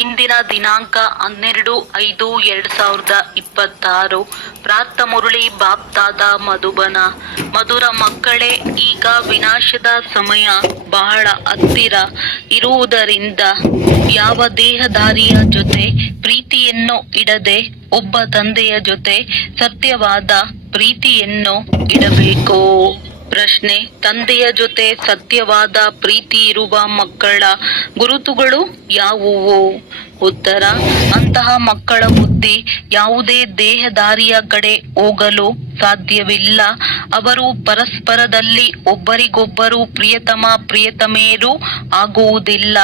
ಇಂದಿನ ದಿನಾಂಕ 12/5/2026. ಪ್ರಾರ್ಥ ಮುರಳಿ ಬಾಪ್ದಾದ ಮಧುಬನ. ಮಧುರ ಮಕ್ಕಳೇ, ಈಗ ವಿನಾಶದ ಸಮಯ ಬಹಳ ಹತ್ತಿರ ಇರುವುದರಿಂದ ಯಾವ ದೇಹಧಾರಿಯ ಜೊತೆ ಪ್ರೀತಿಯನ್ನು ಇಡದೆ ಒಬ್ಬ ತಂದೆಯ ಜೊತೆ ಸತ್ಯವಾದ ಪ್ರೀತಿಯನ್ನು ಇಡಬೇಕು. ಪ್ರಶ್ನೆ: ತಂದೆಯ ಜೊತೆ ಸತ್ಯವಾದ ಪ್ರೀತಿ ಇರುವ ಮಕ್ಕಳ ಗುರುತುಗಳು ಯಾವುವು? ಉತ್ತರ: ಅಂತಹ ಮಕ್ಕಳ ಬುದ್ಧಿ ಯಾವುದೇ ದೇಹದಾರಿಯ ಕಡೆ ಹೋಗಲು ಸಾಧ್ಯವಿಲ್ಲ. ಅವರು ಪರಸ್ಪರದಲ್ಲಿ ಒಬ್ಬರಿಗೊಬ್ಬರು ಪ್ರಿಯತಮ ಪ್ರಿಯತಮೆಯರು ಆಗುವುದಿಲ್ಲ.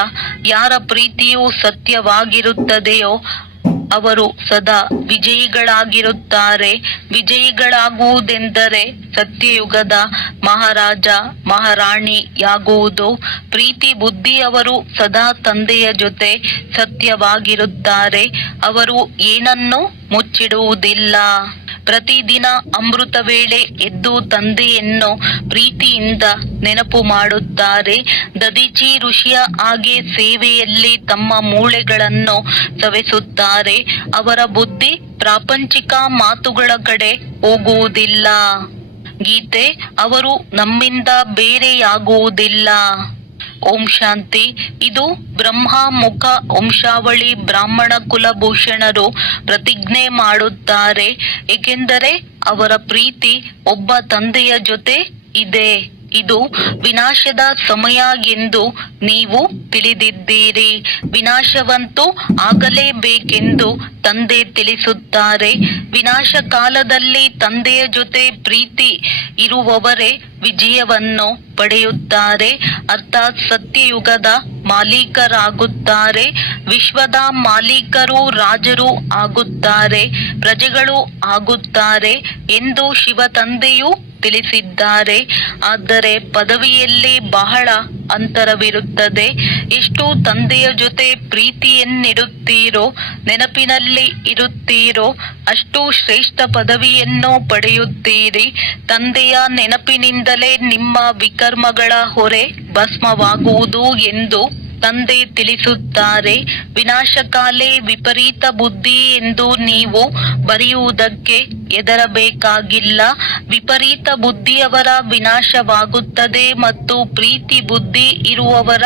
ಯಾರ ಪ್ರೀತಿಯು ಸತ್ಯವಾಗಿರುತ್ತದೆಯೋ ಅವರು ಸದಾ ವಿಜಯಿಗಳಾಗಿರುತ್ತಾರೆ. ವಿಜಯಿಗಳಾಗುವುದೆಂದರೆ ಸತ್ಯಯುಗದ ಮಹಾರಾಜ ಮಹಾರಾಣಿಯಾಗುವುದು. ಪ್ರೀತಿ ಬುದ್ಧಿಯವರು ಸದಾ ತಂದೆಯ ಜೊತೆ ಸತ್ಯವಾಗಿರುತ್ತಾರೆ. ಅವರು ಏನನ್ನೂ ಮುಚ್ಚಿಡುವುದಿಲ್ಲ. ಪ್ರತಿದಿನ ಅಮೃತ ವೇಳೆ ಎದ್ದು ತಂದೆಯನ್ನು ಪ್ರೀತಿಯಿಂದ ನೆನಪು ಮಾಡುತ್ತಾರೆ. ದದೀಚಿ ಋಷಿಯ ಹಾಗೆ ಸೇವೆಯಲ್ಲಿ ತಮ್ಮ ಮೂಳೆಗಳನ್ನು ಸವೆಸುತ್ತಾರೆ. ಅವರ ಬುದ್ಧಿ ಪ್ರಾಪಂಚಿಕ ಮಾತುಗಳ ಕಡೆ ಹೋಗುವುದಿಲ್ಲ. ಗೀತೆ: ಅವರು ನಮ್ಮಿಂದ ಬೇರೆಯಾಗುವುದಿಲ್ಲ. ಓಂ ಶಾಂತಿ. ಇದು ಬ್ರಹ್ಮ ಮುಖ ವಂಶಾವಳಿ ಬ್ರಾಹ್ಮಣ ಕುಲಭೂಷಣರು ಪ್ರತಿಜ್ಞೆ ಮಾಡುತ್ತಾರೆ, ಏಕೆಂದರೆ ಅವರ ಪ್ರೀತಿ ಒಬ್ಬ ತಂದೆಯ ಜೊತೆ ಇದೆ. ಇದು ವಿನಾಶದ ಸಮಯ ಎಂದು ನೀವು ತಿಳಿದಿದ್ದೀರಿ. ವಿನಾಶವಂತೂ ಆಗಲೇಬೇಕೆಂದು ತಂದೆ ತಿಳಿಸುತ್ತಾರೆ. ವಿನಾಶ ಕಾಲದಲ್ಲಿ ತಂದೆಯ ಜೊತೆ ಪ್ರೀತಿ ಇರುವವರೇ ವಿಜಯವನ್ನು ಪಡೆಯುತ್ತಾರೆ, ಅರ್ಥಾತ್ ಸತ್ಯಯುಗದ ಮಾಲೀಕರಾಗುತ್ತಾರೆ. ವಿಶ್ವದ ಮಾಲೀಕರು ರಾಜರು ಆಗುತ್ತಾರೆ, ಪ್ರಜೆಗಳು ಆಗುತ್ತಾರೆ ಎಂದು ಶಿವ ತಂದೆಯು ತಿಳಿಸಿದ್ದಾರೆ. ಆದರೆ ಪದವಿಯಲ್ಲಿ ಬಹಳ ಅಂತರವಿರುತ್ತದೆ. ಎಷ್ಟು ತಂದೆಯ ಜೊತೆ ಪ್ರೀತಿಯನ್ನಿಡುತ್ತೀರೋ, ನೆನಪಿನಲ್ಲಿ ಇರುತ್ತೀರೋ, ಅಷ್ಟು ಶ್ರೇಷ್ಠ ಪದವಿಯನ್ನು ಪಡೆಯುತ್ತೀರಿ. ತಂದೆಯ ನೆನಪಿನಿಂದಲೇ ನಿಮ್ಮ ವಿಕರ್ಮಗಳ ಹೊರೆ ಭಸ್ಮವಾಗುವುದು ಎಂದು ತಂದೆ ತಿಳಿಸುತ್ತಾರೆ. ವಿನಾಶಕಾಲೇ ವಿಪರೀತ ಬುದ್ಧಿ ಎಂದು ನೀವು ಬರೆಯುವುದಕ್ಕೆ ಹೆದರಬೇಕಾಗಿಲ್ಲ. ವಿಪರೀತ ಬುದ್ಧಿಯವರ ವಿನಾಶವಾಗುತ್ತದೆ ಮತ್ತು ಪ್ರೀತಿ ಬುದ್ಧಿ ಇರುವವರ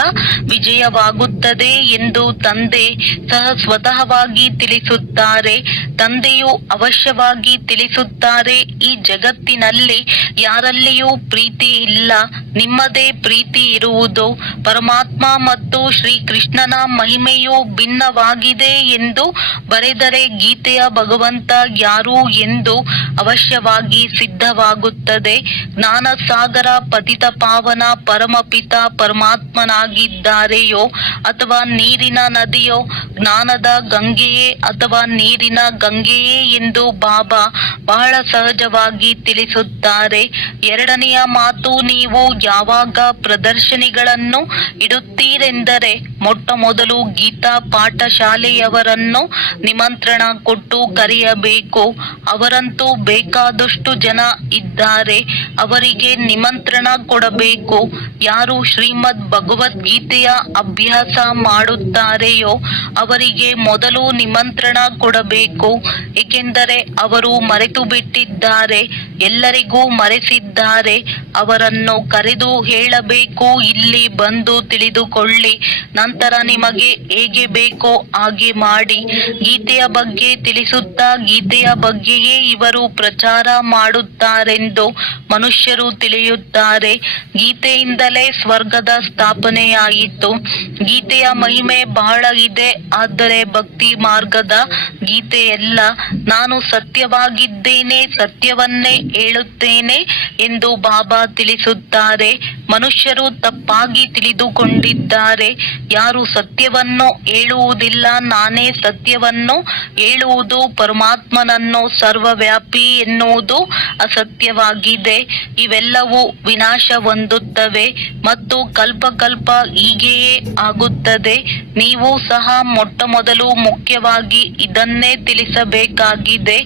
ವಿಜಯವಾಗುತ್ತದೆ ಎಂದು ತಂದೆ ಸಹ ಸ್ವತಃವಾಗಿ ತಿಳಿಸುತ್ತಾರೆ. ತಂದೆಯು ಅವಶ್ಯವಾಗಿ ತಿಳಿಸುತ್ತಾರೆ, ಈ ಜಗತ್ತಿನಲ್ಲಿ ಯಾರಲ್ಲಿಯೂ ಪ್ರೀತಿ ಇಲ್ಲ, ನಿಮ್ಮದೇ ಪ್ರೀತಿ ಇರುವುದು. ಪರಮಾತ್ಮ ಮತ್ತು ಶ್ರೀಕೃಷ್ಣನ ಮಹಿಮೆಯು ಭಿನ್ನವಾಗಿದೆ ಎಂದು ಬರೆದರೆ ಗೀತೆಯ ಭಗವಂತ ಯಾರು ಎಂದು ಅವಶ್ಯವಾಗಿ ಸಿದ್ಧವಾಗುತ್ತದೆ. ಜ್ಞಾನ ಸಾಗರ ಪತಿತ ಪಾವನ ಪರಮಪಿತ ಪರಮಾತ್ಮನಾಗಿದ್ದಾರೆಯೋ ಅಥವಾ ನೀರಿನ ನದಿಯೋ, ಜ್ಞಾನದ ಗಂಗೆಯೇ ಅಥವಾ ನೀರಿನ ಗಂಗೆಯೇ ಎಂದು ಬಾಬಾ ಬಹಳ ಸಹಜವಾಗಿ ತಿಳಿಸುತ್ತಾರೆ. ಎರಡನೆಯ ಮಾತು: ನೀವು ಯಾವಾಗ ಪ್ರದರ್ಶನಿಗಳನ್ನು ಇಡುತ್ತೀರೆಂದರೆ ಮೊಟ್ಟ ಮೊದಲು ಗೀತಾ ಪಾಠಶಾಲೆಯವರನ್ನು ನಿಮಂತ್ರಣ ಕೊಟ್ಟು ಕರೆಯಬೇಕು. ಅವರಂತೂ ಬೇಕಾದಷ್ಟು ಜನ ಇದ್ದಾರೆ, ಅವರಿಗೆ ನಿಮಂತ್ರಣ ಕೊಡಬೇಕು. ಯಾರು ಶ್ರೀಮದ್ ಭಗವದ್ಗೀತೆಯ ಅಭ್ಯಾಸ ಮಾಡುತ್ತಾರೆಯೋ ಅವರಿಗೆ ಮೊದಲು ನಿಮಂತ್ರಣ ಕೊಡಬೇಕು, ಏಕೆಂದರೆ ಅವರು ಮರೆತು ಬಿಟ್ಟಿದ್ದಾರೆ, ಎಲ್ಲರಿಗೂ ಮರೆಸಿದ್ದಾರೆ. ಅವರನ್ನು ಕರೆದು ಹೇಳಬೇಕು, ಇಲ್ಲಿ ಬಂದು ತಿಳಿದುಕೊಳ್ಳಿ, ನಂತರ ನಿಮಗೆ ಹೇಗೆ ಬೇಕೋ ಹಾಗೆ ಮಾಡಿ. ಗೀತೆಯ ಬಗ್ಗೆ ತಿಳಿಸುತ್ತಾ ಗೀತೆಯ ಬಗ್ಗೆಯೇ ಇವರು ಪ್ರಚಾರ ಮಾಡುತ್ತಾರೆಂದು ಮನುಷ್ಯರು ತಿಳಿಯುತ್ತಾರೆ. ಗೀತೆಯಿಂದಲೇ ಸ್ವರ್ಗದ ಸ್ಥಾಪನೆಯಾಯಿತು. ಗೀತೆಯ ಮಹಿಮೆ ಬಹಳ ಇದೆ, ಆದರೆ ಭಕ್ತಿ ಮಾರ್ಗದ ಗೀತೆಯಲ್ಲ. ನಾನು ಸತ್ಯವಾಗಿದ್ದೇನೆ, ಸತ್ಯವನ್ನೇ ಹೇಳುತ್ತೇನೆ ಎಂದು ಬಾಬಾ ತಿಳಿಸುತ್ತಾರೆ. ಮನುಷ್ಯರು ತಪ್ಪಾಗಿ ತಿಳಿದುಕೊಂಡಿದ್ದಾರೆ. ಯಾರು ಸತ್ಯವನ್ನು ಹೇಳುವುದಿಲ್ಲ, ನಾನೇ ಸತ್ಯವನ್ನು ಹೇಳುವುದು, ಪರಮಾತ್ಮನನ್ನು ಸರ್ವವ್ಯಾಪಿ ಎನ್ನುವುದು ಅಸತ್ಯವಾಗಿದೆ. ಇವೆಲ್ಲವೂ ವಿನಾಶ ಹೊಂದುತ್ತವೆ ಮತ್ತು ಕಲ್ಪ ಕಲ್ಪ ಹೀಗೆಯೇ ಆಗುತ್ತದೆ. ನೀವು ಸಹ ಮೊಟ್ಟ ಮೊದಲು ಮುಖ್ಯವಾಗಿ ಇದನ್ನೇ ತಿಳಿಸಬೇಕಾಗಿದೆ.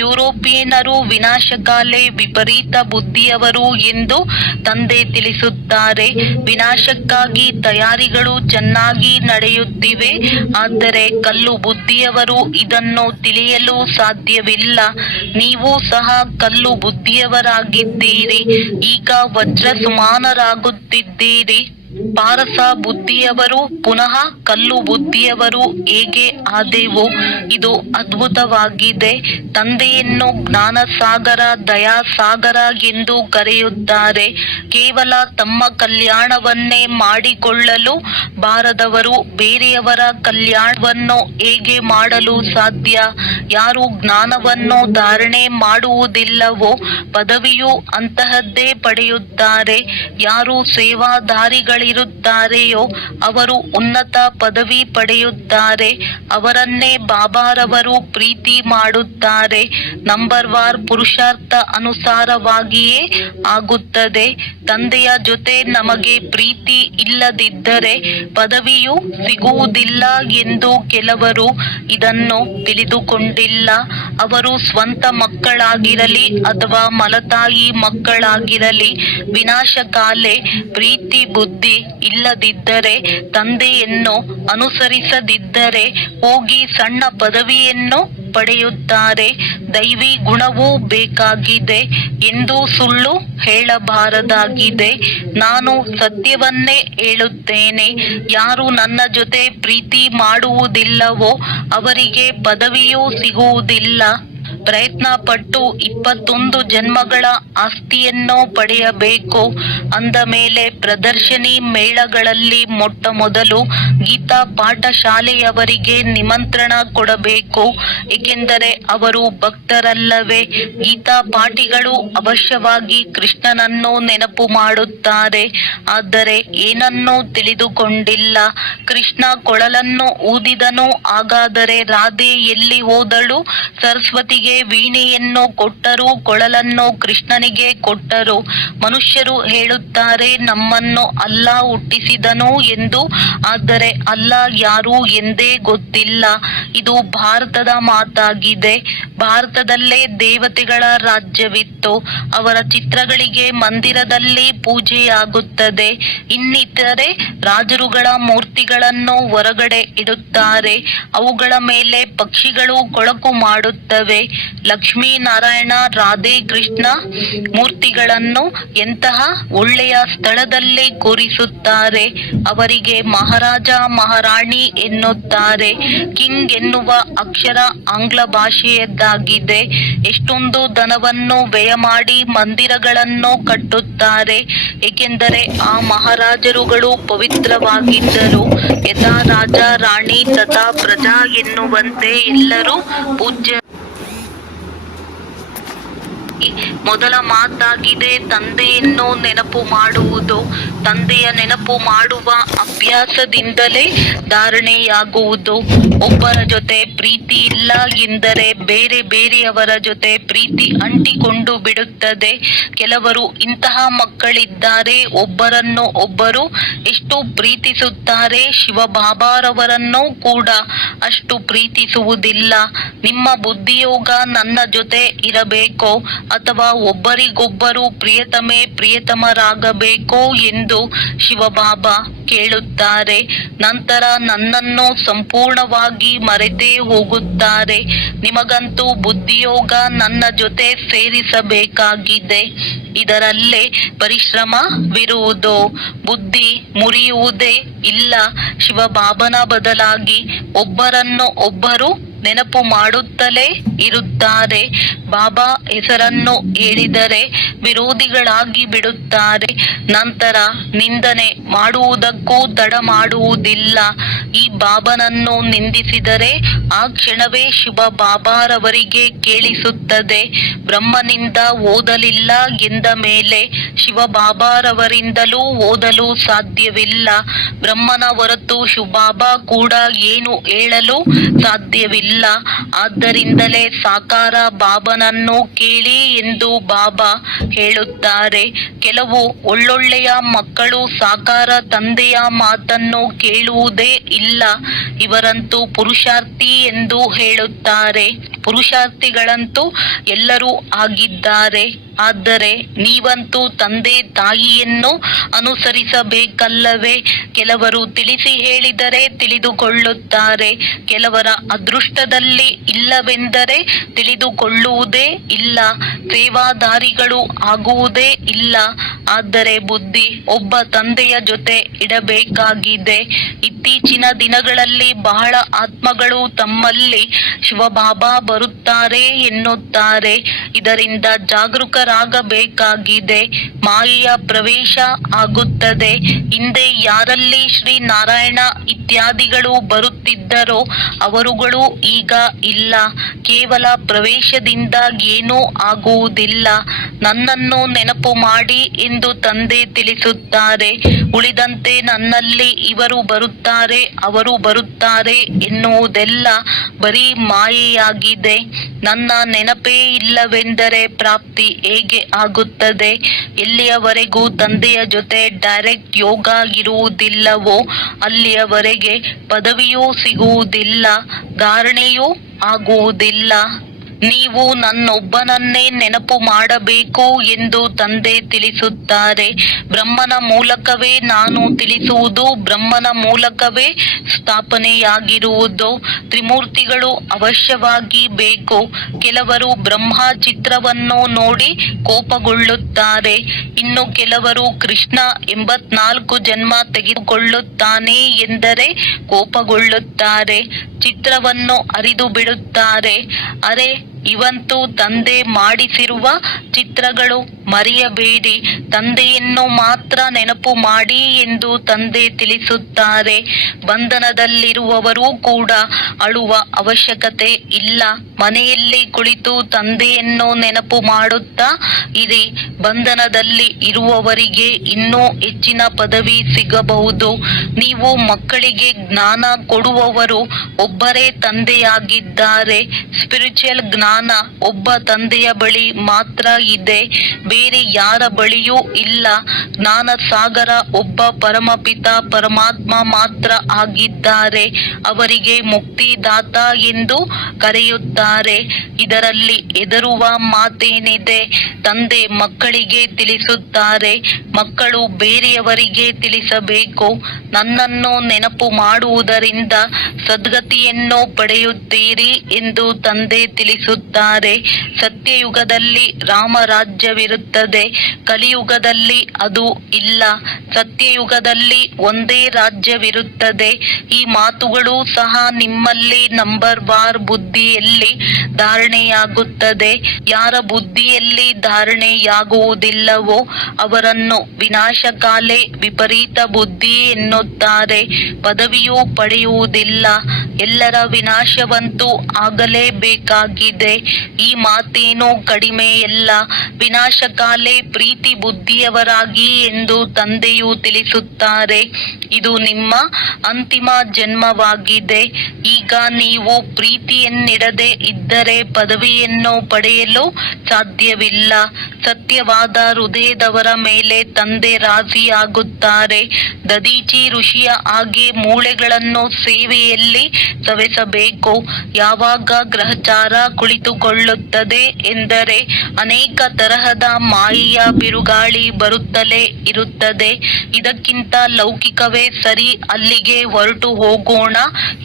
ಯುರೋಪಿಯನ್ನರು ವಿನಾಶಕಾಲೇ ವಿಪರೀತ ಬುದ್ಧಿಯವರು ಎಂದು ತಂದೆ ತಿಳಿಸುತ್ತಾರೆ. ವಿನಾಶಕ್ಕಾಗಿ ತಯಾರಿ ತಯಾರಿಗಳು ಚೆನ್ನಾಗಿ ನಡೆಯುತ್ತಿವೆ. ಆದರೆ ಕಲ್ಲು ಬುದ್ಧಿಯವರು ಇದನ್ನು ತಿಳಿಯಲು ಸಾಧ್ಯವಿಲ್ಲ. ನೀವು ಸಹ ಕಲ್ಲು ಬುದ್ಧಿಯವರಾಗಿದ್ದೀರಿ, ಈಗ ವಜ್ರ ಸಮಾನರಾಗುತ್ತಿದ್ದೀರಿ. ಪಾರಸ ಬುದ್ಧಿಯವರು ಪುನಃ ಕಲ್ಲು ಬುದ್ಧಿಯವರು ಹೇಗೆ ಆದೆವು? ಇದು ಅದ್ಭುತವಾಗಿದೆ. ತಂದೆಯನ್ನು ಜ್ಞಾನಸಾಗರ, ದಯಾಸಾಗರ ಎಂದು ಕರೆಯುತ್ತಾರೆ. ಕೇವಲ ತಮ್ಮ ಕಲ್ಯಾಣವನ್ನೇ ಮಾಡಿಕೊಳ್ಳಲು ಬಾರದವರು ಬೇರೆಯವರ ಕಲ್ಯಾಣವನ್ನು ಹೇಗೆ ಮಾಡಲು ಸಾಧ್ಯ? ಯಾರು ಜ್ಞಾನವನ್ನು ಧಾರಣೆ ಮಾಡುವುದಿಲ್ಲವೋ ಪದವಿಯು ಅಂತಹದ್ದೇ ಪಡೆಯುತ್ತಾರೆ. ಯಾರು ಸೇವಾದಾರಿಗಳಿರುತ್ತಾರೆಯೋ ಅವರು ಉನ್ನತ ಪದವಿ ಪಡೆಯುತ್ತಾರೆ. ಅವರನ್ನೇ ಬಾಬಾರವರು ಪ್ರೀತಿ ಮಾಡುತ್ತಾರೆ. ನಂಬರ್ ವಾರ್ ಪುರುಷಾರ್ಥ ಅನುಸಾರವಾಗಿಯೇ ಆಗುತ್ತದೆ. ತಂದೆಯ ಜೊತೆ ನಮಗೆ ಪ್ರೀತಿ ಇಲ್ಲದಿದ್ದರೆ ಪದವಿಯು ಸಿಗುವುದಿಲ್ಲ ಎಂದು ಕೆಲವರು ಇದನ್ನು ತಿಳಿದುಕೊಂಡಿಲ್ಲ. ಅವರು ಸ್ವಂತ ಮಕ್ಕಳಾಗಿರಲಿ ಅಥವಾ ಮಲತಾಯಿ ಮಕ್ಕಳಾಗಿರಲಿ, ವಿನಾಶಕಾಲೆ ಪ್ರೀತಿ ಬುದ್ಧಿ ಇಲ್ಲದಿದ್ದರೆ, ತಂದೆಯನ್ನು ಅನುಸರಿಸದಿದ್ದರೆ ಹೋಗಿ ಸಣ್ಣ ಪದವಿಯನ್ನು ಪಡೆಯುತ್ತಾರೆ. ದೈವಿ ಗುಣವೂ ಬೇಕಾಗಿದೆ ಎಂದು ಸುಳ್ಳು ಹೇಳಬಾರದಾಗಿದೆ. ನಾನು ಸತ್ಯವನ್ನೇ ಹೇಳುತ್ತೇನೆ. ಯಾರು ನನ್ನ ಜೊತೆ ಪ್ರೀತಿ ಮಾಡುವುದಿಲ್ಲವೋ ಅವರಿಗೆ ಪದವಿಯೂ ಸಿಗುವುದಿಲ್ಲ. ಪ್ರಯತ್ನ ಪಟ್ಟು 21 ಜನ್ಮಗಳ ಆಸ್ತಿಯನ್ನು ಪಡೆಯಬೇಕು. ಅಂದ ಮೇಲೆ ಪ್ರದರ್ಶನಿ ಮೇಳಗಳಲ್ಲಿ ಮೊಟ್ಟ ಮೊದಲು ಗೀತಾ ಪಾಠಶಾಲೆಯವರಿಗೆ ನಿಮಂತ್ರಣ ಕೊಡಬೇಕು. ಏಕೆಂದರೆ ಅವರು ಭಕ್ತರಲ್ಲವೇ? ಗೀತಾ ಪಾಠಿಗಳು ಅವಶ್ಯವಾಗಿ ಕೃಷ್ಣನನ್ನು ನೆನಪು ಮಾಡುತ್ತಾರೆ, ಆದರೆ ಏನನ್ನೂ ತಿಳಿದುಕೊಂಡಿಲ್ಲ. ಕೃಷ್ಣ ಕೊಳಲನ್ನು ಊದಿದನು, ಹಾಗಾದರೆ ರಾಧೆ ಎಲ್ಲಿ ಹೋದಳು? ಸರಸ್ವತಿಗೆ ವೀಣೆಯನ್ನು ಕೊಟ್ಟರು, ಕೊಳಲನ್ನು ಕೃಷ್ಣನಿಗೆ ಕೊಟ್ಟರು. ಮನುಷ್ಯರು ಹೇಳುತ್ತಾರೆ ನಮ್ಮನ್ನು ಅಲ್ಲಾ ಹುಟ್ಟಿಸಿದನು ಎಂದು, ಆದರೆ ಅಲ್ಲಾ ಯಾರು ಎಂದೇ ಗೊತ್ತಿಲ್ಲ. ಇದು ಭಾರತದ ಮಾತಾಗಿದೆ. ಭಾರತದಲ್ಲೇ ದೇವತೆಗಳ ರಾಜ್ಯವಿತ್ತು. ಅವರ ಚಿತ್ರಗಳಿಗೆ ಮಂದಿರದಲ್ಲಿ ಪೂಜೆಯಾಗುತ್ತದೆ. ಇನ್ನಿತರೆ ರಾಜರುಗಳ ಮೂರ್ತಿಗಳನ್ನು ಹೊರಗಡೆ ಇಡುತ್ತಾರೆ. ಅವುಗಳ ಮೇಲೆ ಪಕ್ಷಿಗಳು ಕೊಳಕು ಮಾಡುತ್ತವೆ. ಲಕ್ಷ್ಮೀನಾರಾಯಣ, ರಾಧೆ, ಕೃಷ್ಣ ಮೂರ್ತಿಗಳನ್ನು ಎಂತಹ ಒಳ್ಳೆಯ ಸ್ಥಳದಲ್ಲಿ ಕೂರಿಸುತ್ತಾರೆ. ಅವರಿಗೆ ಮಹಾರಾಜ ಮಹಾರಾಣಿ ಎನ್ನುತ್ತಾರೆ. ಕಿಂಗ್ ಎನ್ನುವ ಅಕ್ಷರ ಆಂಗ್ಲ ಭಾಷೆಯದ್ದಾಗಿದೆ. ಎಷ್ಟೊಂದು ಧನವನ್ನು ವ್ಯಯ ಮಾಡಿ ಮಂದಿರಗಳನ್ನು ಕಟ್ಟುತ್ತಾರೆ, ಏಕೆಂದರೆ ಆ ಮಹಾರಾಜರುಗಳು ಪವಿತ್ರವಾಗಿದ್ದರು. ಯಥಾ ರಾಜ ರಾಣಿ ತಥಾ ಪ್ರಜಾ ಎನ್ನುವಂತೆ ಎಲ್ಲರೂ ಪೂಜ್ಯ. ಮೊದಲ ಮಾತಾಗಿದೆ ತಂದೆಯನ್ನು ನೆನಪು ಮಾಡುವುದು. ತಂದೆಯ ನೆನಪು ಮಾಡುವ ಅಭ್ಯಾಸದಿಂದಲೇ ಧಾರಣೆಯಾಗುವುದು. ಒಬ್ಬರ ಜೊತೆ ಪ್ರೀತಿ ಇಲ್ಲ ಎಂದರೆ ಬೇರೆ ಬೇರೆಯವರ ಜೊತೆ ಪ್ರೀತಿ ಅಂಟಿಕೊಂಡು ಬಿಡುತ್ತದೆ. ಕೆಲವರು ಇಂತಹ ಮಕ್ಕಳಿದ್ದಾರೆ. ಒಬ್ಬರನ್ನು ಒಬ್ಬರು ಎಷ್ಟು ಪ್ರೀತಿಸುತ್ತಾರೆ, ಶಿವಬಾಬಾರವರನ್ನು ಕೂಡ ಅಷ್ಟು ಪ್ರೀತಿಸುವುದಿಲ್ಲ. ನಿಮ್ಮ ಬುದ್ಧಿಯೋಗ ನನ್ನ ಜೊತೆ ಇರಬೇಕೋ ಅಥವಾ ಒಬ್ಬರಿಗೊಬ್ಬರು ಪ್ರಿಯತಮೆ ಪ್ರಿಯತಮರಾಗಬೇಕೋ ಎಂದು ಶಿವಬಾಬಾ ಕೇಳುತ್ತಾರೆ. ನಂತರ ನನ್ನನ್ನು ಸಂಪೂರ್ಣವಾಗಿ ಮರೆತೇ ಹೋಗುತ್ತಾರೆ. ನಿಮಗಂತೂ ಬುದ್ಧಿಯೋಗ ನನ್ನ ಜೊತೆ ಸೇರಿಸಬೇಕಾಗಿದೆ. ಇದರಲ್ಲೇ ಪರಿಶ್ರಮವಿರುವುದು. ಬುದ್ಧಿ ಮುರಿಯುವುದೇ ಇಲ್ಲ. ಶಿವಬಾಬನ ಬದಲಾಗಿ ಒಬ್ಬರನ್ನು ಒಬ್ಬರು ನೆನಪು ಮಾಡುತ್ತಲೇ ಇರುತ್ತಾರೆ. ಬಾಬಾ ಹೆಸರನ್ನು ಹೇಳಿದರೆ ವಿರೋಧಿಗಳಾಗಿ ಬಿಡುತ್ತಾರೆ. ನಂತರ ನಿಂದನೆ ಮಾಡುವುದಕ್ಕೂ ತಡ ಮಾಡುವುದಿಲ್ಲ. ಈ ಬಾಬನನ್ನು ನಿಂದಿಸಿದರೆ ಆ ಕ್ಷಣವೇ ಶಿವ ಬಾಬಾರವರಿಗೆ ಕೇಳಿಸುತ್ತದೆ. ಬ್ರಹ್ಮನಿಂದ ಓದಲಿಲ್ಲ ಎಂದ ಮೇಲೆ ಶಿವ ಬಾಬಾರವರಿಂದಲೂ ಓದಲು ಸಾಧ್ಯವಿಲ್ಲ. ಬ್ರಹ್ಮನ ಹೊರತು ಶಿವಬಾಬಾ ಕೂಡ ಏನು ಹೇಳಲು ಸಾಧ್ಯವಿಲ್ಲ. ಆದ್ದರಿಂದಲೇ ಸಾಕಾರ ಬಾಬನನ್ನು ಕೇಳಿ ಎಂದು ಬಾಬಾ ಹೇಳುತ್ತಾರೆ. ಕೆಲವು ಒಳ್ಳೊಳ್ಳೆಯ ಮಕ್ಕಳು ಸಾಕಾರ ತಂದೆಯ ಮಾತನ್ನು ಕೇಳುವುದೇ ಇಲ್ಲ. ಇವರಂತೂ ಪುರುಷಾರ್ಥಿ ಎಂದು ಹೇಳುತ್ತಾರೆ. ಪುರುಷಾರ್ಥಿಗಳಂತೂ ಎಲ್ಲರೂ ಆಗಿದ್ದಾರೆ. ಆದರೆ ನೀವಂತೂ ತಂದೆ ತಾಯಿಯನ್ನು ಅನುಸರಿಸಬೇಕಲ್ಲವೇ? ಕೆಲವರು ತಿಳಿಸಿ ಹೇಳಿದರೆ ತಿಳಿದುಕೊಳ್ಳುತ್ತಾರೆ, ಕೆಲವರ ಅದೃಷ್ಟದಲ್ಲಿ ಇಲ್ಲವೆಂದರೆ ತಿಳಿದುಕೊಳ್ಳುವುದೇ ಇಲ್ಲ, ಸೇವಾದಾರಿಗಳು ಆಗುವುದೇ ಇಲ್ಲ. ಆದರೆ ಬುದ್ಧಿ ಒಬ್ಬ ತಂದೆಯ ಜೊತೆ ಇಡಬೇಕಾಗಿದೆ. ಇತ್ತೀಚಿನ ದಿನಗಳಲ್ಲಿ ಬಹಳ ಆತ್ಮಗಳು ತಮ್ಮಲ್ಲಿ ಶಿವಬಾಬಾ ಬರುತ್ತಾರೆ ಎನ್ನುತ್ತಾರೆ. ಇದರಿಂದ ಜಾಗರೂಕರಾಗಬೇಕಾಗಿದೆ. ಮಾಯೆಯ ಪ್ರವೇಶ ಆಗುತ್ತದೆ. ಹಿಂದೆ ಯಾರಲ್ಲಿ ಶ್ರೀ ನಾರಾಯಣ ಇತ್ಯಾದಿಗಳು ಬರುತ್ತಿದ್ದರೋ ಅವರುಗಳು ಈಗ ಇಲ್ಲ. ಕೇವಲ ಪ್ರವೇಶದಿಂದ ಏನೂ ಆಗುವುದಿಲ್ಲ. ನನ್ನನ್ನು ನೆನಪು ಮಾಡಿ ಎಂದು ತಂದೆ ತಿಳಿಸುತ್ತಾರೆ. ಉಳಿದಂತೆ ನನ್ನಲ್ಲಿ ಇವರು ಬರುತ್ತಾರೆ ಅವರು ಬರುತ್ತಾರೆ ಎನ್ನುವುದೆಲ್ಲ ಬರೀ ಮಾಯೆಯಾಗಿದೆ. ನನ್ನ ನೆನಪೇ ಇಲ್ಲವೆಂದರೆ ಪ್ರಾಪ್ತಿ ಹೇಗೆ ಆಗುತ್ತದೆ? ಎಲ್ಲಿಯವರೆಗೂ ತಂದೆಯ ಜೊತೆ ಡೈರೆಕ್ಟ್ ಯೋಗ ಇರುವುದಿಲ್ಲವೋ ಅಲ್ಲಿಯವರೆಗೆ ಪದವಿಯೂ ಸಿಗುವುದಿಲ್ಲ, ಧಾರಣೆಯೂ ಆಗುವುದಿಲ್ಲ. ನೀವು ನನ್ನೊಬ್ಬನನ್ನೇ ನೆನಪು ಮಾಡಬೇಕು ಎಂದು ತಂದೆ ತಿಳಿಸುತ್ತಾರೆ. ಬ್ರಹ್ಮನ ಮೂಲಕವೇ ನಾನು ತಿಳಿಸುವುದು, ಬ್ರಹ್ಮನ ಮೂಲಕವೇ ಸ್ಥಾಪನೆಯಾಗಿರುವುದು. ತ್ರಿಮೂರ್ತಿಗಳು ಅವಶ್ಯವಾಗಿ ಬೇಕು. ಕೆಲವರು ಬ್ರಹ್ಮ ಚಿತ್ರವನ್ನು ನೋಡಿ ಕೋಪಗೊಳ್ಳುತ್ತಾರೆ. ಇನ್ನು ಕೆಲವರು ಕೃಷ್ಣ 84 ಜನ್ಮ ತೆಗೆದುಕೊಳ್ಳುತ್ತಾನೆ ಎಂದರೆ ಕೋಪಗೊಳ್ಳುತ್ತಾರೆ, ಚಿತ್ರವನ್ನು ಅರಿದು ಬಿಡುತ್ತಾರೆ. ಅರೆ, ಇವಂತೂ ತಂದೆ ಮಾಡಿಸಿರುವ ಚಿತ್ರಗಳು, ಮರೆಯಬೇಡಿ. ತಂದೆಯನ್ನು ಮಾತ್ರ ನೆನಪು ಮಾಡಿ ಎಂದು ತಂದೆ ತಿಳಿಸುತ್ತಾರೆ. ಬಂಧನದಲ್ಲಿರುವವರು ಕೂಡ ಅಳುವ ಅವಶ್ಯಕತೆ ಇಲ್ಲ. ಮನೆಯಲ್ಲಿ ಕುಳಿತು ತಂದೆಯನ್ನು ನೆನಪು ಮಾಡುತ್ತಾ ಇರಿ. ಬಂಧನದಲ್ಲಿ ಇರುವವರಿಗೆ ಇನ್ನೂ ಹೆಚ್ಚಿನ ಪದವಿ ಸಿಗಬಹುದು. ನೀವು ಮಕ್ಕಳಿಗೆ ಜ್ಞಾನ ಕೊಡುವವರು ಒಬ್ಬರೇ ತಂದೆಯಾಗಿದ್ದಾರೆ. ಸ್ಪಿರಿಚುವಲ್ ಜ್ಞಾನ ಒಬ್ಬ ತಂದೆಯ ಬಳಿ ಮಾತ್ರ ಇದೆ, ಬೇರೆ ಯಾರ ಬಳಿಯೂ ಇಲ್ಲ. ಜ್ಞಾನ ಸಾಗರ ಒಬ್ಬ ಪರಮಪಿತ ಪರಮಾತ್ಮ ಮಾತ್ರ ಆಗಿದ್ದಾರೆ. ಅವರಿಗೆ ಮುಕ್ತಿದಾತ ಎಂದು ಕರೆಯುತ್ತಾರೆ. ಇದರಲ್ಲಿ ಹೆದರುವ ಮಾತೇನಿದೆ? ತಂದೆ ಮಕ್ಕಳಿಗೆ ತಿಳಿಸುತ್ತಾರೆ, ಮಕ್ಕಳು ಬೇರೆಯವರಿಗೆ ತಿಳಿಸಬೇಕು. ನನ್ನನ್ನು ನೆನಪು ಮಾಡುವುದರಿಂದ ಸದ್ಗತಿಯನ್ನು ಪಡೆಯುತ್ತೀರಿ ಎಂದು ತಂದೆ ತಿಳಿಸುತ್ತಾರೆ. ಸತ್ಯಯುಗದಲ್ಲಿ ರಾಮರಾಜ್ಯವಿರುತ್ತದೆ, ಕಲಿಯುಗದಲ್ಲಿ ಅದು ಇಲ್ಲ. ಸತ್ಯಯುಗದಲ್ಲಿ ಒಂದೇ ರಾಜ್ಯವಿರುತ್ತದೆ. ಈ ಮಾತುಗಳು ಸಹ ನಿಮ್ಮಲ್ಲಿ ನಂಬರ್ ವಾರ್ ಬುದ್ಧಿಯಲ್ಲಿ ಧಾರಣೆಯಾಗುತ್ತದೆ. ಯಾರ ಬುದ್ಧಿಯಲ್ಲಿ ಧಾರಣೆಯಾಗುವುದಿಲ್ಲವೋ ಅವರನ್ನು ವಿನಾಶಕಾಲೆ ವಿಪರೀತ ಬುದ್ಧಿ ಎನ್ನುತ್ತಾರೆ. ಪದವಿಯೂ ಪಡೆಯುವುದಿಲ್ಲ. ಎಲ್ಲರ ವಿನಾಶವಂತೂ ಆಗಲೇಬೇಕಾಗಿದೆ. ಈ ಮಾತೇನೂ ಕಡಿಮೆಯಲ್ಲ. ವಿನಾಶಕಾಲೆ ಪ್ರೀತಿ ಬುದ್ಧಿಯವರಾಗಿ ಎಂದು ತಂದೆಯು ತಿಳಿಸುತ್ತಾರೆ. ಇದು ನಿಮ್ಮ ಅಂತಿಮ ಜನ್ಮವಾಗಿದೆ. ಈಗ ನೀವು ಪ್ರೀತಿಯನ್ನಿಡದೆ ಇದ್ದರೆ ಪದವಿಯನ್ನು ಪಡೆಯಲು ಸಾಧ್ಯವಿಲ್ಲ. ಸತ್ಯವಾದ ಹೃದಯದವರ ಮೇಲೆ ತಂದೆ ರಾಜಿಯಾಗುತ್ತಾರೆ. ದದೀಚಿ ಋಷಿಯ ಹಾಗೆ ಮೂಳೆಗಳನ್ನು ಸೇವೆಯಲ್ಲಿ ಸವೆಸಬೇಕು. ಯಾವಾಗ ಗ್ರಹಚಾರ ಕುಳಿತುಕೊಳ್ಳುತ್ತದೆ ಎಂದರೆ ಅನೇಕ ತರಹದ ಮಾಯೆಯ ಬಿರುಗಾಳಿ ಬರುತ್ತಲೇ ಇರುತ್ತದೆ. ಇದಕ್ಕಿಂತ ಲೌಕಿಕವೇ ಸರಿ, ಅಲ್ಲಿಗೆ ಹೊರಟು ಹೋಗೋಣ,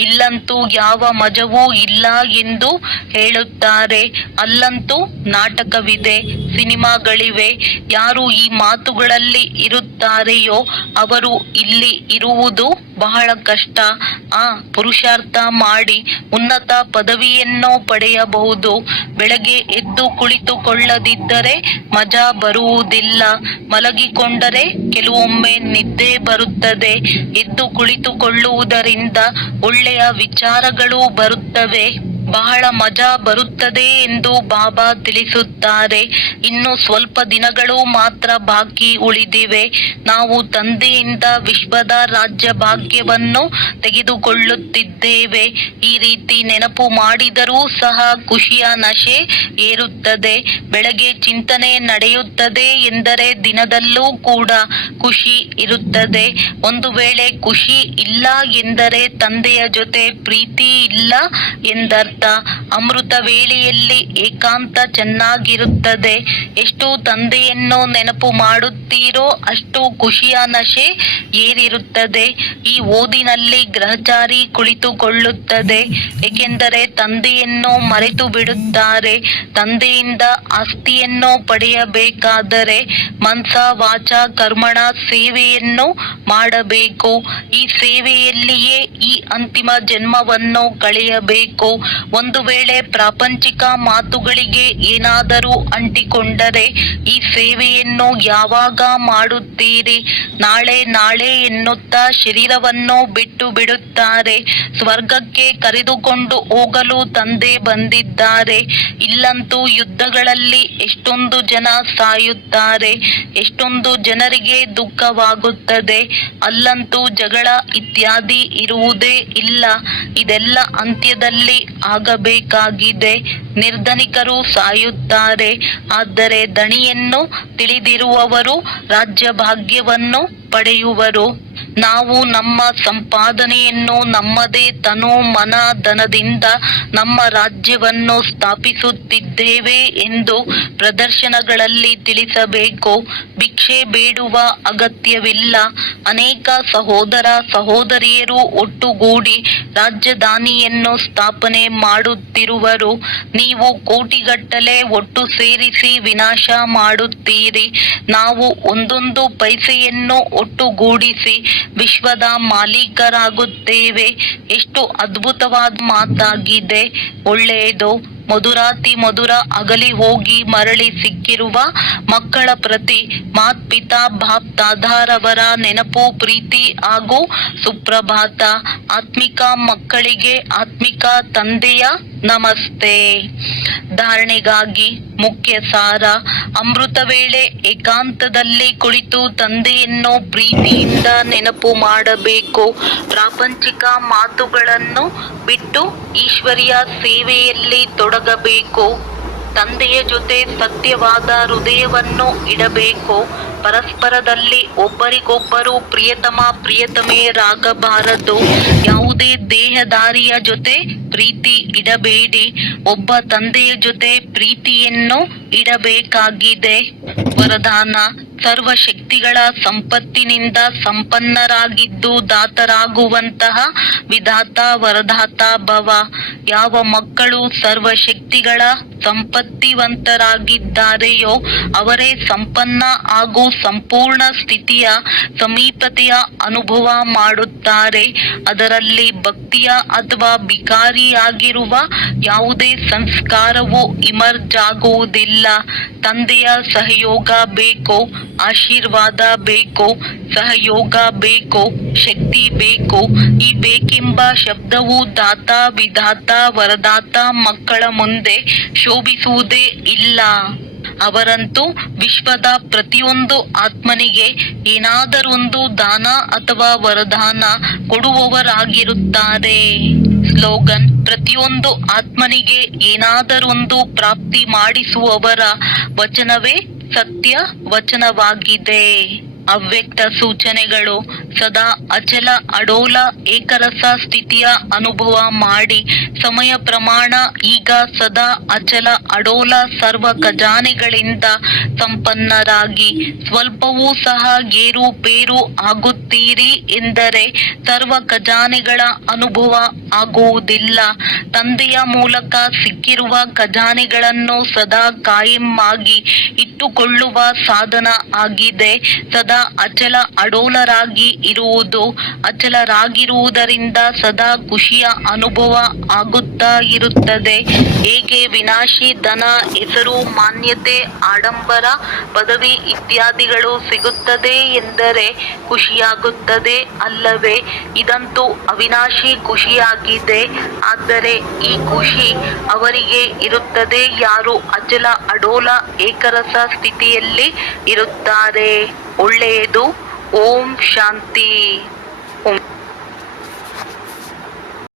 ಇಲ್ಲಂತೂ ಯಾವ ಮಜವೂ ಇಲ್ಲ ಎಂದು ಹೇಳುತ್ತಾರೆ. ಅಲ್ಲಂತೂ ನಾಟಕವಿದೆ, ಸಿನಿಮಾಗಳಿವೆ. ಯಾರು ಈ ಮಾತುಗಳಲ್ಲಿ ಇರುತ್ತಾರೆಯೋ ಅವರು ಇಲ್ಲಿ ಇರುವುದು ಬಹಳ ಕಷ್ಟ. ಪುರುಷಾರ್ಥ ಮಾಡಿ ಉನ್ನತ ಪದವಿಯನ್ನು ಪಡೆಯಬಹುದು. ಬೆಳಗ್ಗೆ ಎದ್ದು ಕುಳಿತುಕೊಳ್ಳದಿದ್ದರೆ ಮಜಾ ಬರುವುದಿಲ್ಲ. ಮಲಗಿಕೊಂಡರೆ ಕೆಲವೊಮ್ಮೆ ನಿದ್ದೆ ಬರುತ್ತದೆ. ಎದ್ದು ಕುಳಿತುಕೊಳ್ಳುವುದರಿಂದ ಒಳ್ಳೆಯ ವಿಚಾರಗಳು ಬರುತ್ತವೆ. ಬಹಳ ಮಜಾ ಬರುತ್ತದೆ ಎಂದು ಬಾಬಾ ತಿಳಿಸುತ್ತಾರೆ. ಇನ್ನು ಸ್ವಲ್ಪ ದಿನಗಳು ಮಾತ್ರ ಬಾಕಿ ಉಳಿದಿವೆ. ನಾವು ತಂದೆಯಿಂದ ವಿಶ್ವದ ರಾಜ್ಯ ಭಾಗ್ಯವನ್ನು ತೆಗೆದುಕೊಳ್ಳುತ್ತಿದ್ದೇವೆ. ಈ ರೀತಿ ನೆನಪು ಮಾಡಿದರೂ ಸಹ ಖುಷಿಯ ನಶೆ ಏರುತ್ತದೆ. ಬೆಳಗ್ಗೆ ಚಿಂತನೆ ನಡೆಯುತ್ತದೆ ಎಂದರೆ ದಿನದಲ್ಲೂ ಕೂಡ ಖುಷಿ ಇರುತ್ತದೆ. ಒಂದು ವೇಳೆ ಖುಷಿ ಇಲ್ಲ ಎಂದರೆ ತಂದೆಯ ಜೊತೆ ಪ್ರೀತಿ ಇಲ್ಲ ಎಂದರ್ಥ. ಅಮೃತ ವೇಳೆಯಲ್ಲಿ ಏಕಾಂತ ಚೆನ್ನಾಗಿರುತ್ತದೆ. ಎಷ್ಟು ತಂದೆಯನ್ನು ನೆನಪು ಮಾಡುತ್ತೀರೋ ಅಷ್ಟು ಖುಷಿಯ ನಶೆ ಏರಿರುತ್ತದೆ. ಈ ಓದಿನಲ್ಲಿ ಗ್ರಹಚಾರಿ ಕುಳಿತುಕೊಳ್ಳುತ್ತದೆ, ಏಕೆಂದರೆ ತಂದೆಯನ್ನು ಮರೆತು ಬಿಡುತ್ತಾರೆ. ತಂದೆಯಿಂದ ಆಸ್ತಿಯನ್ನು ಪಡೆಯಬೇಕಾದರೆ ಮನಸ ವಾಚ ಕರ್ಮಣ ಸೇವೆಯನ್ನು ಮಾಡಬೇಕು. ಈ ಸೇವೆಯಲ್ಲಿಯೇ ಈ ಅಂತಿಮ ಜನ್ಮವನ್ನು ಕಳೆಯಬೇಕು. ಒಂದು ವೇಳೆ ಪ್ರಾಪಂಚಿಕ ಮಾತುಗಳಿಗೆ ಏನಾದರೂ ಅಂಟಿಕೊಂಡರೆ ಈ ಸೇವೆಯನ್ನು ಯಾವಾಗ ಮಾಡುತ್ತೀರಿ? ನಾಳೆ ನಾಳೆ ಎನ್ನುತ್ತಾ ಶರೀರವನ್ನು ಬಿಟ್ಟು ಬಿಡುತ್ತಾರೆ. ಸ್ವರ್ಗಕ್ಕೆ ಕರೆದುಕೊಂಡು ಹೋಗಲು ತಂದೆ ಬಂದಿದ್ದಾರೆ. ಇಲ್ಲಂತೂ ಯುದ್ಧಗಳಲ್ಲಿ ಎಷ್ಟೊಂದು ಜನ ಸಾಯುತ್ತಾರೆ, ಎಷ್ಟೊಂದು ಜನರಿಗೆ ದುಃಖವಾಗುತ್ತದೆ. ಅಲ್ಲಂತೂ ಜಗಳ ಇತ್ಯಾದಿ ಇರುವುದೇ ಇಲ್ಲ. ಇದೆಲ್ಲ ಅಂತ್ಯದಲ್ಲಿ ಆಗಬೇಕಾಗಿದೆ. ನಿರ್ಧನಿಕರು ಸಾಯುತ್ತಾರೆ, ಆದರೆ ದಣಿಯನ್ನು ತಿಳಿದಿರುವವರು ರಾಜ್ಯ ಭಾಗ್ಯವನ್ನು ಪಡೆಯುವರು. ನಾವು ನಮ್ಮ ಸಂಪಾದನೆಯನ್ನು ನಮ್ಮದೇ ತನು ಮನ ಧನದಿಂದ ನಮ್ಮ ರಾಜ್ಯವನ್ನು ಸ್ಥಾಪಿಸುತ್ತಿದ್ದೇವೆ ಎಂದು ಪ್ರದರ್ಶನಗಳಲ್ಲಿ ತಿಳಿಸಬೇಕು. ಭಿಕ್ಷೆ ಬೇಡುವ ಅಗತ್ಯವಿಲ್ಲ. ಅನೇಕ ಸಹೋದರ ಸಹೋದರಿಯರು ಒಟ್ಟುಗೂಡಿ ರಾಜಧಾನಿಯನ್ನು ಸ್ಥಾಪನೆ ಮಾಡುತ್ತಿರುವರು. ನೀವು ಕೋಟಿಗಟ್ಟಲೆ ಒಟ್ಟು ಸೇರಿಸಿ ವಿನಾಶ ಮಾಡುತ್ತೀರಿ. ನಾವು ಒಂದೊಂದು ಪೈಸೆಯನ್ನು ಒಟ್ಟುಗೂಡಿಸಿ ವಿಶ್ವದ ಮಾಲೀಕರಾಗುತ್ತೇವೆ. ಎಷ್ಟು ಅದ್ಭುತವಾದ ಮಾತಾಗಿದೆ. ಒಳ್ಳೆಯದು. ಮಧುರಾತಿ ಮಧುರ ಅಗಲಿ ಹೋಗಿ ಮರಳಿ ಸಿಕ್ಕಿರುವ ಮಕ್ಕಳ ಪ್ರತಿ ಮಾತ್ಪಿತಾ ಬಾಪ್ ದಾದಾರವರ ನೆನಪು, ಪ್ರೀತಿ ಹಾಗೂ ಸುಪ್ರಭಾತ. ಆತ್ಮಿಕ ಮಕ್ಕಳಿಗೆ ಆತ್ಮಿಕ ತಂದೆಯ ನಮಸ್ತೆ. ಧಾರಣೆಗಾಗಿ ಮುಖ್ಯ ಸಾರ. ಅಮೃತ ವೇಳೆ ಏಕಾಂತದಲ್ಲಿ ಕುಳಿತು ತಂದೆಯನ್ನು ಪ್ರೀತಿಯಿಂದ ನೆನಪು ಮಾಡಬೇಕು. ಪ್ರಾಪಂಚಿಕ ಮಾತುಗಳನ್ನು ಬಿಟ್ಟು ಈಶ್ವರಿಯ ಸೇವೆಯಲ್ಲಿ ತೊಡಗಬೇಕು. ತಂದೆಯ ಜೊತೆ ಸತ್ಯವಾದ ಹೃದಯವನ್ನು ಇಡಬೇಕು. ಪರಸ್ಪರದಲ್ಲಿ ಒಬ್ಬರಿಗೊಬ್ಬರು ಪ್ರಿಯತಮ ಪ್ರಿಯತಮೆಯರಾಗಬಾರದು. ಯಾವುದೇ ದೇಹದಾರಿಯ ಜೊತೆ ಪ್ರೀತಿ ಇಡಬೇಡಿ. ಒಬ್ಬ ತಂದೆಯ ಜೊತೆ ಪ್ರೀತಿಯನ್ನು ಇಡಬೇಕಾಗಿದೆ. ವರದಾನ. ಸರ್ವಶಕ್ತಿಗಳ ಸಂಪತ್ತಿನಿಂದ ಸಂಪನ್ನರಾಗಿದ್ದು ದಾತರಾಗುವಂತಹ ವಿಧಾತ ವರದಾತ ಭವ. ಯಾವ ಮಕ್ಕಳು ಸರ್ವಶಕ್ತಿಗಳ ಸಂಪತ್ತಿವಂತರಾಗಿದ್ದಾರೆಯೋ ಅವರೇ ಸಂಪನ್ನ ಹಾಗೂ ಸಂಪೂರ್ಣ ಸ್ಥಿತಿಯ ಸಮೀಪತೆಯ ಅನುಭವ ಮಾಡುತ್ತಾರೆ. ಅದರಲ್ಲಿ ಭಕ್ತಿಯ ಅಥವಾ ಬಿಕಾರಿಯಾಗಿರುವ ಯಾವುದೇ ಸಂಸ್ಕಾರವು ಇಮರ್ಜ್ ಆಗುವುದಿಲ್ಲ. ತಂದೆಯ ಸಹಯೋಗ ಬೇಕು, ಆಶೀರ್ವಾದ ಬೇಕು, ಸಹಯೋಗ ಬೇಕು, ಶಕ್ತಿ ಬೇಕು. ಈ ಬೇಕೆಂಬ ಶಬ್ದವು ದಾತ ವಿಧಾತ ವರದಾತ ಮಕ್ಕಳ ಮುಂದೆ ಶೋಭಿಸುವುದೇ ಇಲ್ಲ. ಅವರಂತೂ ವಿಶ್ವದ ಪ್ರತಿಯೊಂದು ಆತ್ಮನಿಗೆ ಏನಾದರೊಂದು ದಾನ ಅಥವಾ ವರದಾನ ಕೊಡುವವರಾಗಿರುತ್ತಾರೆ. ಸ್ಲೋಗನ್. ಪ್ರತಿಯೊಂದು ಆತ್ಮನಿಗೆ ಏನಾದರೊಂದು ಪ್ರಾಪ್ತಿ ಮಾಡಿಸುವವರ ವಚನವೇ ಸತ್ಯ ವಚನವಾಗಿದೆ. ಅವ್ಯಕ್ತ ಸೂಚನೆಗಳು. ಸದಾ ಅಚಲ ಅಡೋಲ ಏಕರಸ ಸ್ಥಿತಿಯ ಅನುಭವ ಮಾಡಿ. ಸಮಯ ಪ್ರಮಾಣ. ಈಗ ಸದಾ ಅಚಲ ಅಡೋಲ ಸರ್ವ ಖಜಾನೆಗಳಿಂದ ಸಂಪನ್ನರಾಗಿ ಸ್ವಲ್ಪವೂ ಸಹ ಏರುಪೇರು ಆಗುತ್ತೀರಿ ಎಂದರೆ ಸರ್ವ ಖಜಾನೆಗಳ ಅನುಭವ ಆಗುವುದಿಲ್ಲ. ತಂದೆಯ ಮೂಲಕ ಸಿಕ್ಕಿರುವ ಖಜಾನೆಗಳನ್ನು ಸದಾ ಕಾಯಂ ಆಗಿ ಇಟ್ಟುಕೊಳ್ಳುವ ಸಾಧನ ಆಗಿದೆ. ಸದಾ ಅಚಲ ಅಡೋಲರಾಗಿ ಇರುವುದು. ಅಚಲರಾಗಿರುವುದರಿಂದ ಸದಾ ಖುಷಿಯ ಅನುಭವ ಆಗುತ್ತಾ ಇರುತ್ತದೆ. ಹೇಗೆ ವಿನಾಶಿ ಧನ, ಹೆಸರು, ಮಾನ್ಯತೆ, ಆಡಂಬರ, ಪದವಿ ಇತ್ಯಾದಿಗಳು ಸಿಗುತ್ತದೆ ಎಂದರೆ ಖುಷಿಯಾಗುತ್ತದೆ ಅಲ್ಲವೇ? ಇದಂತೂ ಅವಿನಾಶಿ ಖುಷಿಯಾಗಿದೆ. ಆದರೆ ಈ ಖುಷಿ ಅವರಿಗೆ ಇರುತ್ತದೆ ಯಾರು ಅಚಲ ಅಡೋಲ ಏಕರಸ ಸ್ಥಿತಿಯಲ್ಲಿ ಇರುತ್ತಾರೆ. ಒಳ್ಳೆಯದು. ಓಂ ಶಾಂತಿ. ಓಂ.